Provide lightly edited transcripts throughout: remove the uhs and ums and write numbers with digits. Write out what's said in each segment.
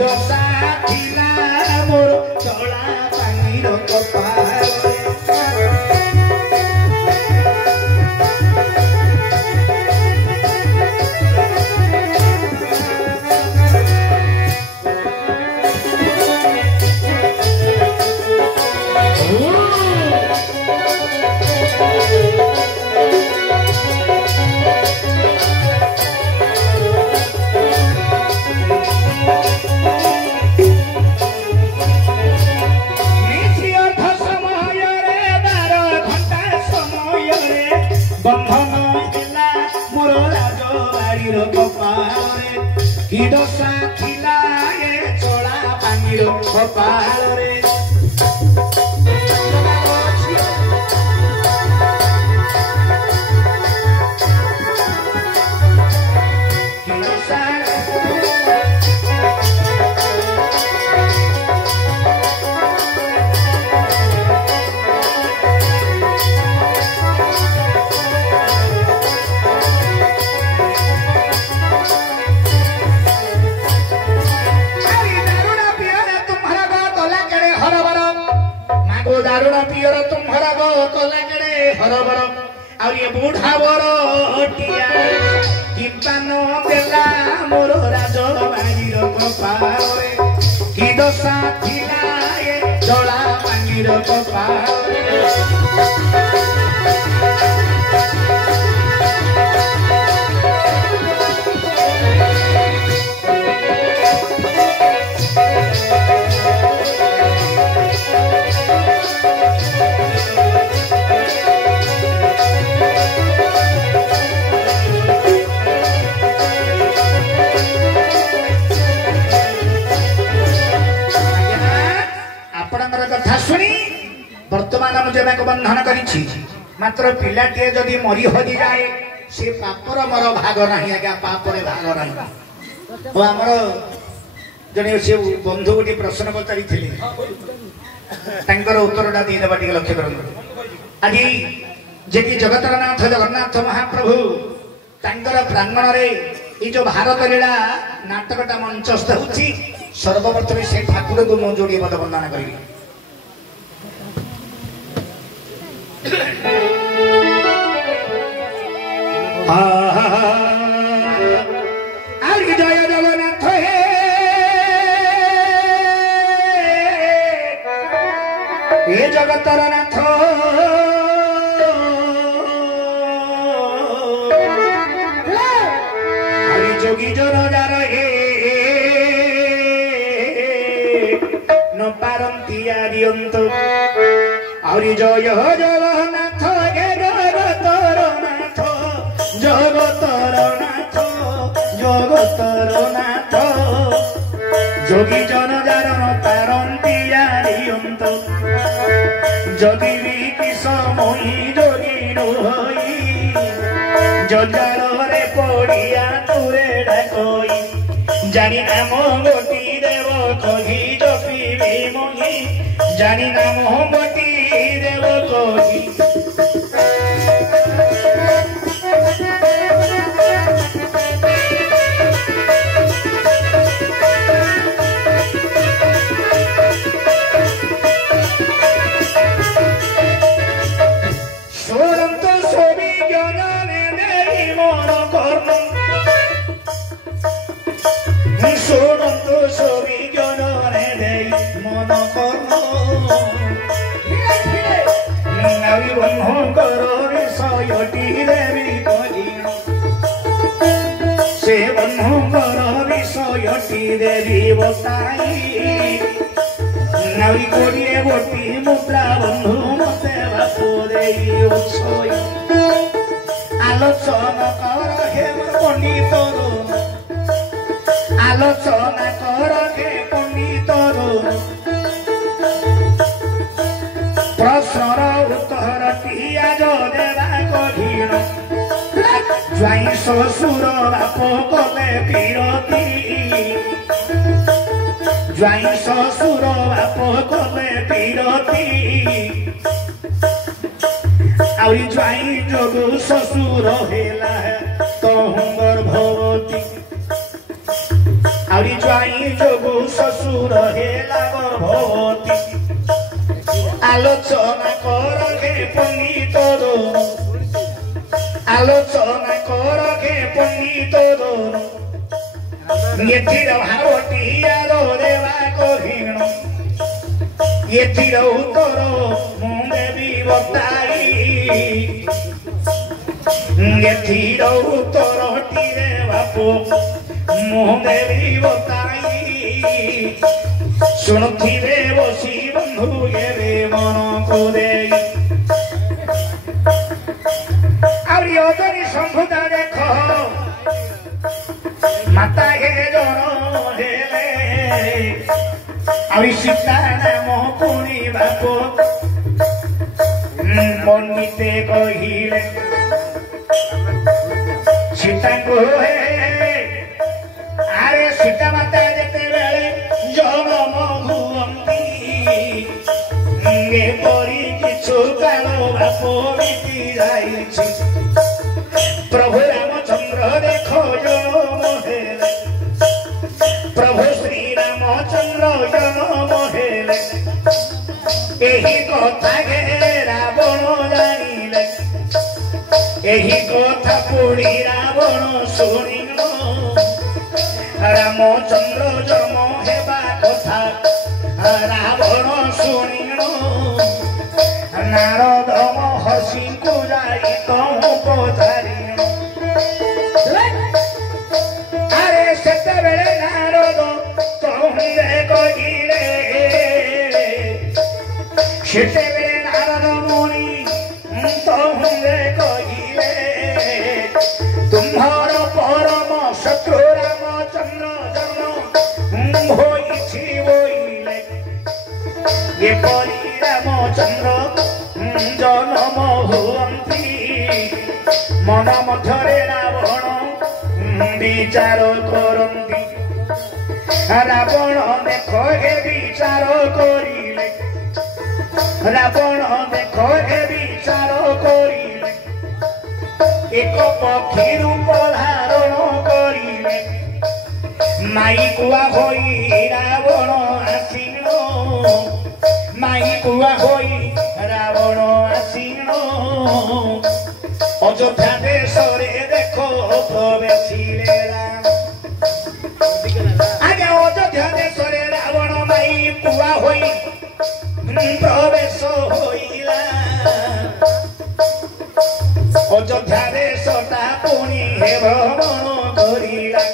दशा थिला मोर चला पानीर कपाल की दशा थिला ए चला पानीर कपाल रे दारुणा पियर तुम्हारा गो कला केड़े हरबर आ ये बूढ़ा बरोटिया किंतन देला मोर राजबाड़ीर कपाल रे की दशा थिला ए चला पानीर कपाल कथा शुणी वर्तमान मुझे बंधन करी मात्र पिलाटे जदि मरी हजि जाए से पापर मोर भाग नहीं आज्ञा पापरे भाग नहीं आमर जड़े से बंधु गोटे प्रश्न पचारि उत्तरटा देदेबा टे लक्ष्य कर आज जे जगतर नाथ जगन्नाथ महाप्रभु तांकर प्रांगण रे जो भारत लीला नाटकटा मंचस्थ होची सर्वप्रथम से ठाकुर को मो जोड़ी पद वंदना करी जय जगन्नाथ हे जगतर नाथ जोगी जन जार हे न पारंती आर्यंत आउरी जय जगन्नाथ हे जगतर नाथ जगतर नाथ जगतर नाथ जोगी जन जार न पारंती आर्यंत जदि भी किस मोहि जोगी रोई जजार रे पड़िया तुरे डाकोई जानी नाम गोटी देव कही जपी मोहि जानी नाम गोटी देव कही देवी बताई नवी कोड़िए बोटी मुद्रा बंधु मते बापू देई उछोई आलोचना कर हे पंडित आलोचना कर हे पंडित प्रश्नर उत्तर टिया जो देवा कहिण ज्वाई ससुर बाप कले विरोधी ज्वाई ससुर बाप कले विरोधी आउरी ज्वाई जोगु ससुर हेला तो गर्भवती आउरी स्वाई जोगु शशुर हेला गर्भवती आलोचना करगे पंडित दोनों आलोचना करगे पंडित दोनों एथिर भावटियारो देवा कहिण एथिर उत्तर मुंडे भी बताई एथिर उत्तर टीरे बापू मुंडे भी बताई शुणुथिबे बसी बंधु ये मन को दे और योजनी संभुता देखो माता हे जनो हेले और सीता नाम पुणी बापू पंडिते कहिले सीता को अरे सीता माता जेते बेले जन्म हुअंती एपरी किछु काल बापू बीती जाइछि प्रभु रामचंद्र देखो जन्म हेले प्रभु श्री रामचंद्र जन्म हेले एही कथा गे रावण जानिले एही कथा पुणी रावण शुणिल रामचंद्र जन्म हेबा कथा रावण शुणिल नारद महर्षि को जाई कहूँ पधारिल अरे सेते बेले नारद कहूँ कहिले सेते बेले नारद मुनि कहूँ कहिले तुम्हार परम शत्रु रामचंद्र जन्म होइछि बोइले ये परी रामचंद्र जन्म हुअंती मन मध्यरे रावण विचार करंती रावण देखो हे विचार करिले रावण देखो हे विचार करिले एक पक्षी रूप धारण करिले माई कुआ होई रावण आसिल माई कुआ होई रावण आसिल अयोध्या देश देखो प्रवेशिले राम आगे अयोध्या देश रावण माई कुआ होई प्रवेश होइला अयोध्या देशटा पुणी हे भ्रमण करिला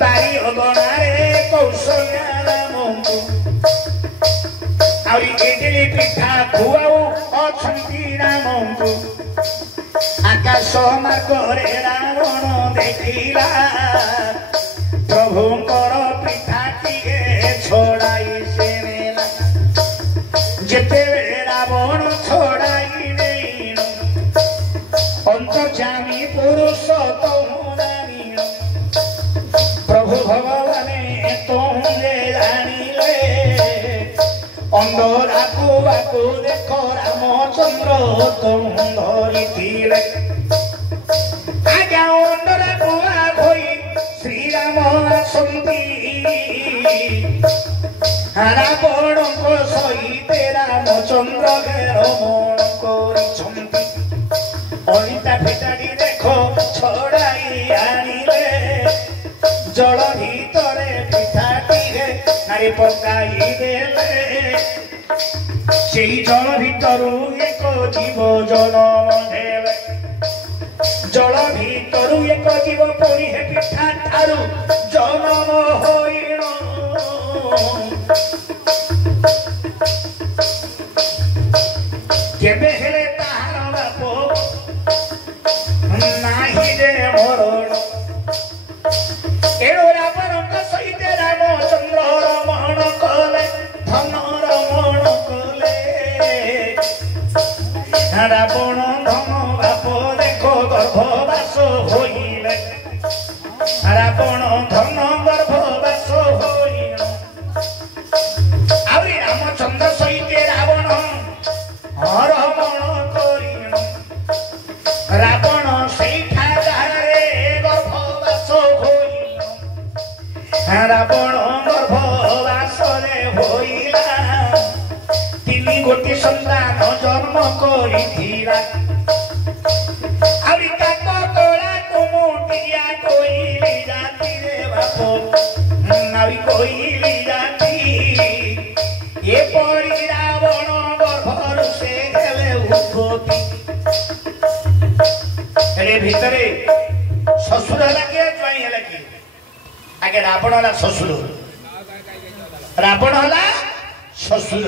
बारी अगणारे कौशल्या रामଙ୍କୁ आउरी इडली पिठा खुआऊ अछंती रामଙ୍କୁ आकाश मार्गरे रावण देखिला प्रभुंकर पिठाटिए छड़ाई से नेला जेते रावण छड़ाई नेल अंतर्जामी पुरुष तहु जानिल प्रभु भगवाने तुमरे जानिले अंधरा कुआको देखो रामचंद्र तुम धरिथिले आज्ञा अंधरा कुआ होई श्री राम आसंती रावण को सहित रामचंद्र घेरमण करिछंती अनिता पिटाड़ी देखो छड़ाई आनिले जल भीतरे पिठाटिए नारी पकाई देले सेई जल भीतरु एक जीव जन्म नेले जल भीतरु एक जीव पुणी हे पिठा ठारू जन्म होइल केबे हेले ताहार बाप नाही रे मरण एणु रावण सहित रामचंद्र रमण कले धन रमण कले रावण धन बाप देखो गर्भवास होइले रावण धन गर्भवास होइल आउरी रामचंद्र सहित रावण रमण करिल रावण सेठा गारे गर्भवास होइल रावण गर्भवासरे होइला तिनी गोटी संतान जन्म करिथिला आरि काक कोला कुमुटिया कोइली जाति रे बापो नारी कोइली जाति ए परी रावण गर्भर से गेले उत्पत्ति रे भितरे ससुर लगे ज्वाई लगे आगे रावण हला ससुर रावण हला ससुर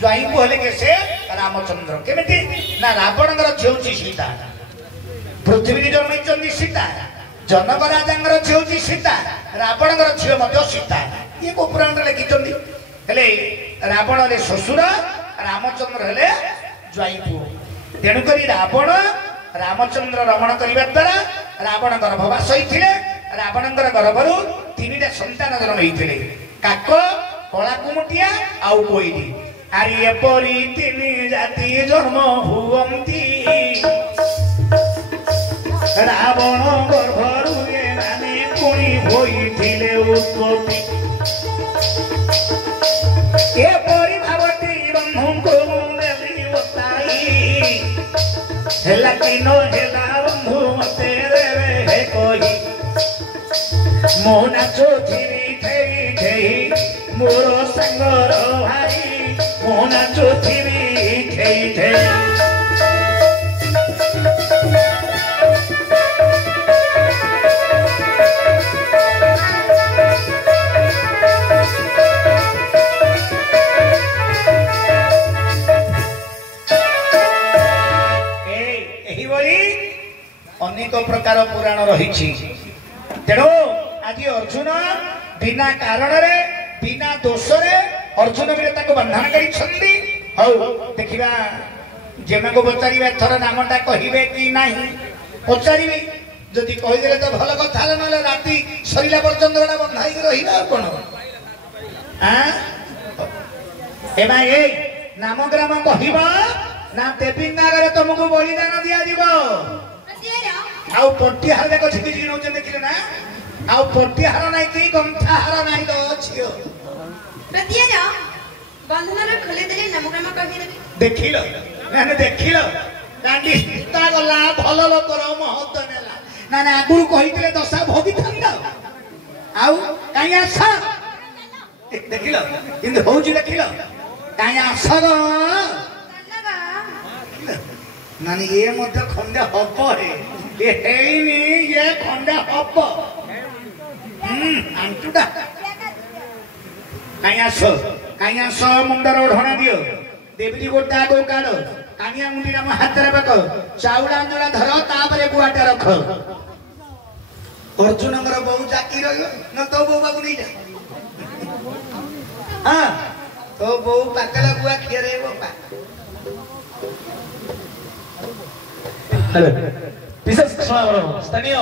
ज्वाई को हले के से रामचंद्र केमिति ना रावण गर झेउची सीता पृथ्वी की जन्म चंदी सीता जनक राजांगर झेउची सीता रावण गर झियो मध्य सीता ये को पुराण रे लिखिचंदी हेले रावण रे ससुर रामचंद्र हेले ज्वाई को तेणु करी रावण रामचंद्र रमण करने द्वारा रावण गर्भवास होइथिले रावणंकर गर्भरु तीनिटा संतान जन्म होइथिले काक कला कुमुटिया आउ कोइली आरि एपरि तिनि जाति जन्म हुवंती रावण गर्भरु एमाने पुणी होइथिले उत्पत्ति एपरि भावती बन्धुको देवी बताई हेला किनो हेला बंधु मते देवे हे कोई मोना चोथिरी थेई थेई मोरो संगर भाई मोना चोथिरी थेई थेई अनेक प्रकार पुराण रही तेणु आज अर्जुन बिना कारण रे बिना दोष रे अर्जुन वीरता बंधन कर देखा जेमा को पचारे थर नामटा कहे कि नहीं पचारि जदि कहीदे तो भल कथा ना राति सरला पर्यंत गोटा बंधाई रहा कौन ए नामग्राम कह ना देवी नागर तुमको बलिदान दिया आउ पट्टिहार देख झिकी झिकी नौचे देखिले ना आउ पट्टिहार नाही की गंठाहार नाही लो छियो प्रतियारा बंधनर खोले देले नामग्राम कहि देबे देखिलो माने देखिलो गांडी ता गला भलो लोकर महत्व नेला ना ना आगुरु कहितले दशा भोगी थांदा आउ काई आसा देखिलो किंतु होउची देखिलो काई आसा गो नानी ये मध्य खंडे हब है ये हेनी ये खंडे हब आंटुडा काया सो मुंडर ओढणा दियो देवती गोटा गो काढो कानिया मुंडी नाम हाथ रे पक चाउला अंजला धर तापरे गुआटा रख अर्जुनकर बहु जाकी रहियो न तो बहु बाबू नहीं जा हां तो बहु पाकला गुआ खिरे बापा Bisa sekolah, Bro. Stadion.